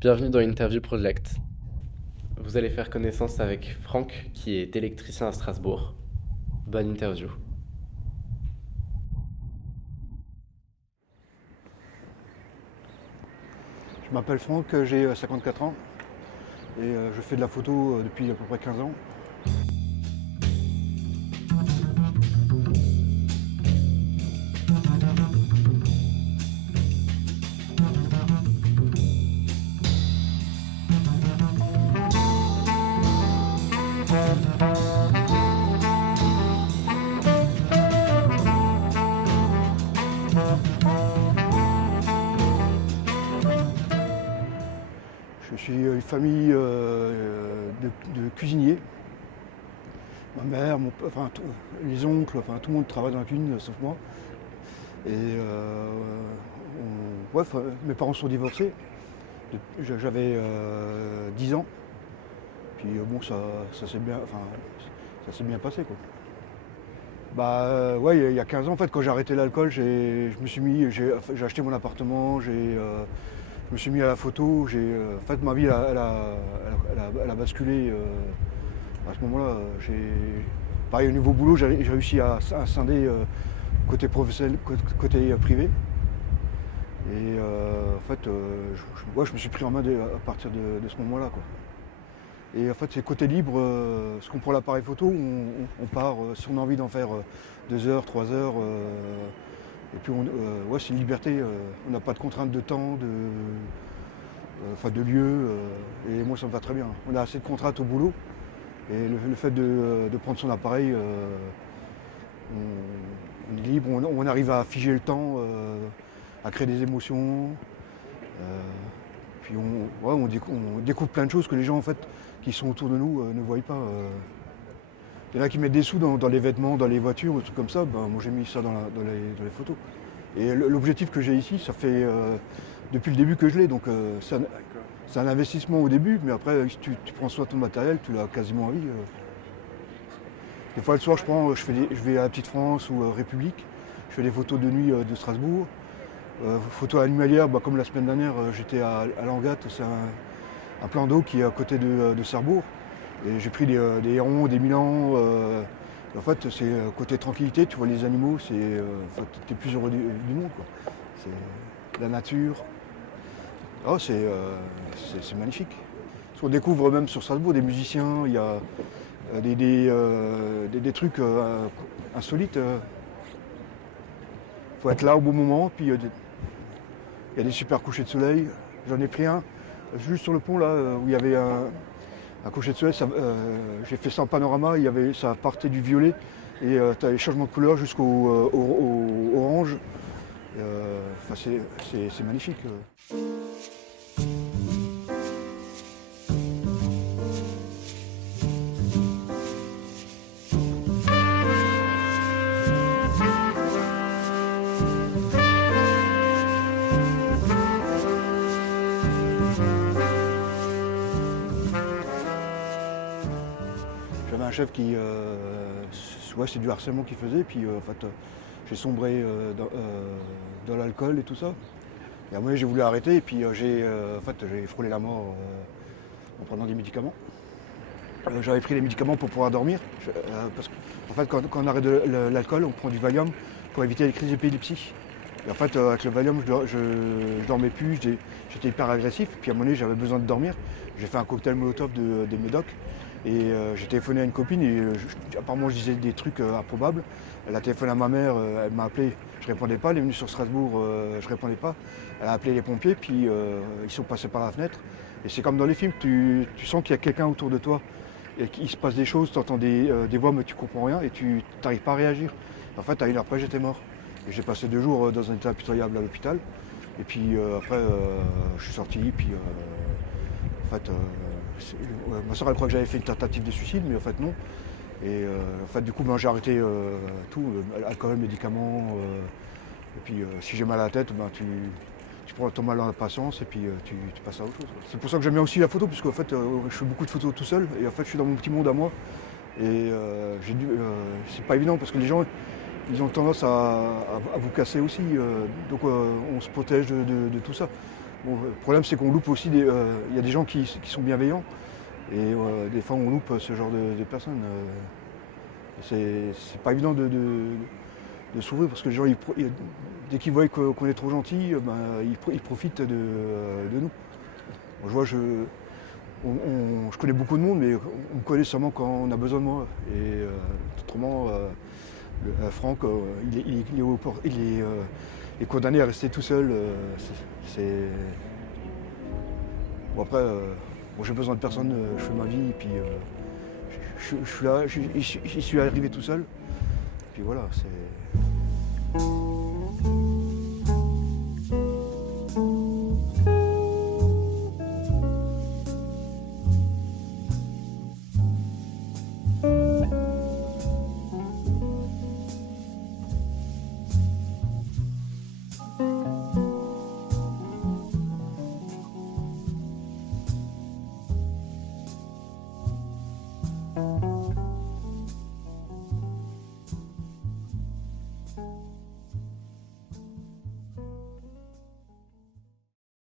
Bienvenue dans Interview Project. Vous allez faire connaissance avec Franck, qui est électricien à Strasbourg. Bonne interview. Je m'appelle Franck, j'ai 54 ans et je fais de la photo depuis à peu près 15 ans. Je suis une famille de cuisiniers. Ma mère, les oncles, tout le monde travaille dans la cuisine sauf moi. Et mes parents sont divorcés. J'avais 10 ans. Puis bon, ça s'est bien passé, quoi. Ouais, il y a 15 ans, en fait, quand j'ai arrêté l'alcool, j'ai acheté mon appartement, je me suis mis à la photo. En fait, ma vie, elle a basculé à ce moment-là. Pareil, au niveau boulot, j'ai réussi à scinder côté professionnel, côté privé. Et en fait, je me suis pris en main à partir de ce moment-là, quoi. Et en fait, c'est côté libre, parce qu'on prend l'appareil photo, on part, si on a envie d'en faire 2 heures, 3 heures. Et puis, c'est une liberté, on n'a pas de contraintes de temps, de lieu. Et moi, ça me va très bien. On a assez de contraintes au boulot. Et le fait de prendre son appareil, on est libre, on arrive à figer le temps, à créer des émotions. Puis on découvre plein de choses que les gens, en fait, qui sont autour de nous ne voient pas. Il y en a qui mettent des sous dans les vêtements, dans les voitures, des trucs comme ça. Moi, j'ai mis ça dans les photos. Et l'objectif que j'ai ici, ça fait depuis le début que je l'ai. Donc c'est un investissement au début, mais après, si tu prends soin de ton matériel, tu l'as quasiment à vie. Des fois, le soir, je vais à la Petite France ou République. Je fais des photos de nuit de Strasbourg. Photos animalières, comme la semaine dernière, j'étais à Langat, c'est un plan d'eau qui est à côté de Sarrebourg. Et j'ai pris des hérons, des milans. En fait, c'est côté tranquillité, tu vois les animaux, tu es plus heureux du monde, quoi. C'est la nature. Oh, c'est magnifique. On découvre même sur Strasbourg des musiciens, il y a des trucs insolites. Il faut être là au bon moment, puis il y a des super couchers de soleil. J'en ai pris un juste sur le pont là où il y avait un coucher de soleil. J'ai fait ça en panorama, ça partait du violet et tu as les changements de couleur jusqu'au orange. C'est magnifique. J'avais un chef c'est du harcèlement qu'il faisait, puis en fait, j'ai sombré dans l'alcool et tout ça. Et à un moment, j'ai voulu arrêter, et puis j'ai frôlé la mort en prenant des médicaments. J'avais pris les médicaments pour pouvoir dormir, parce qu'en fait, quand on arrête l'alcool, on prend du Valium pour éviter les crises d'épilepsie. Et en fait, avec le Valium, je dormais plus, j'étais hyper agressif, puis à un moment donné, j'avais besoin de dormir. J'ai fait un cocktail Molotov des médocs. Et j'ai téléphoné à une copine et apparemment je disais des trucs improbables. Elle a téléphoné à ma mère, elle m'a appelé, je répondais pas, elle est venue sur Strasbourg, je répondais pas. Elle a appelé les pompiers, puis ils sont passés par la fenêtre. Et c'est comme dans les films, tu sens qu'il y a quelqu'un autour de toi et qu'il se passe des choses, tu entends des voix mais tu comprends rien et tu n'arrives pas à réagir. En fait, à une heure après, j'étais mort. Et j'ai passé 2 jours dans un état pitoyable à l'hôpital. Et puis après, je suis sorti, puis en fait, ma soeur elle croit que j'avais fait une tentative de suicide, mais en fait non. Et en fait du coup j'ai arrêté tout, alcool, médicaments. Et puis si j'ai mal à la tête, tu prends ton mal en patience et puis tu passes à autre chose. C'est pour ça que j'aime bien aussi la photo, puisque en fait je fais beaucoup de photos tout seul et en fait je suis dans mon petit monde à moi. Et c'est pas évident parce que les gens ils ont tendance à vous casser aussi. Donc on se protège de tout ça. Bon, le problème, c'est qu'on loupe aussi il y a des gens qui sont bienveillants. Et des fois, on loupe ce genre de personnes. C'est pas évident de s'ouvrir parce que les gens, dès qu'ils voient qu'on est trop gentil, ben, ils profitent de nous. Bon, je connais beaucoup de monde, mais on me connaît seulement quand on a besoin de moi. Et autrement, Franck, il est condamné à rester tout seul. Bon, après, bon, j'ai besoin de personne, je fais ma vie, et puis je suis là, j'y suis arrivé tout seul. Puis voilà, c'est.